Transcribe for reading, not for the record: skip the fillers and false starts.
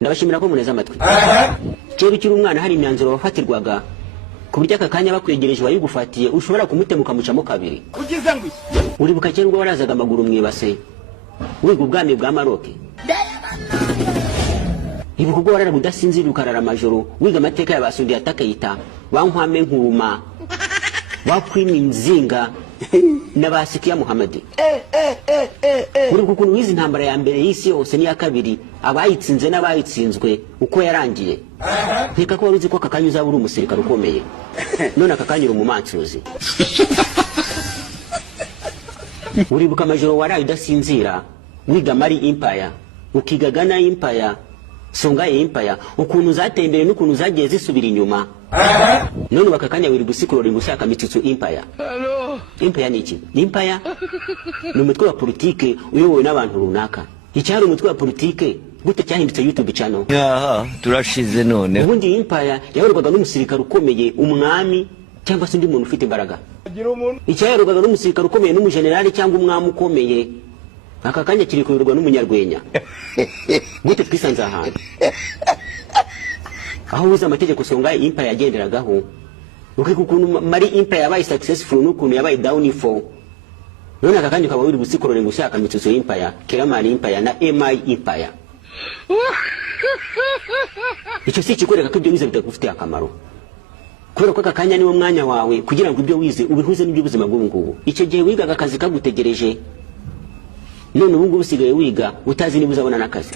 ndabashimira ko muneza amatwi cyo bikiri umwana hari imyanzuro wafatirwaga ku buryo aka kanya bakwegereje wayigufatiye ushobora kumutemuka mucamo kabiri ugize ngo uribuka cyangwa warazaga amaguru mwibase wiga ubwami bwa Maroke ibuka ubwo warara budasinzira ukarara amajoro wiga amateka y'abasundi yatakayita bankwame nkuruma wakwimye inzinga n'abasikiya Muhammad uri kukuntu wizi intambara ya mbere y'isi yose n'iya kabiri abayitsinze n'abayitsinzwe uko yarangiye nkeka ko waruzi ko akakanya uzaba uri umusirikare ukomeye none akakanya uri umumansuzi uribuka amajoro waraye udasinzira wiga Mali Empire ukiga Ghana Empire Songhai Empire ukuntu zateye imbere n'ukuntu zagiye zisubira inyuma none bakakanya wiri gusikurora ingusaka Mitsutsu Empire Empire ni iki? Ni Empire ni umutwe wa politike uyobowe n'abantu runaka. Icyari umutwe wa politike gute cyahindutse YouTube channel? Yaha turashize none. Ubundi Empire yayoborwaga n'umusirikare ukomeye, umwami cyangwa se undi muntu ufite imbaraga. Icyayoborwaga n'umusirikare ukomeye n'umujenerali cyangwa umwami ukomeye. Aka kanya kiri kuyoborwa n'umunyarwenya. Gute twisanze ahantu? Aho uza amategeko Songhai Empire yagenderagaho. Ukuntu Mali Empire yabaye successful n'ukuntu yabaye downfall. None akakanya ukaba uri gusikurora ngushaka Mitsutsu Empire, Mali Empire na MI Empire. Icyo si kikoreka ko ibyo wize bitagufitiye akamaro. Kubera ko akakanya niwo mwanya wawe kugira ngo ibyo wize ubihuze n'iby'ubuzima bw'ubu ngubu. Icyo gihe wigaga akazi kagutegereje. None ubu ngubu usigaye wiga utazi niba uzabona n'akazi.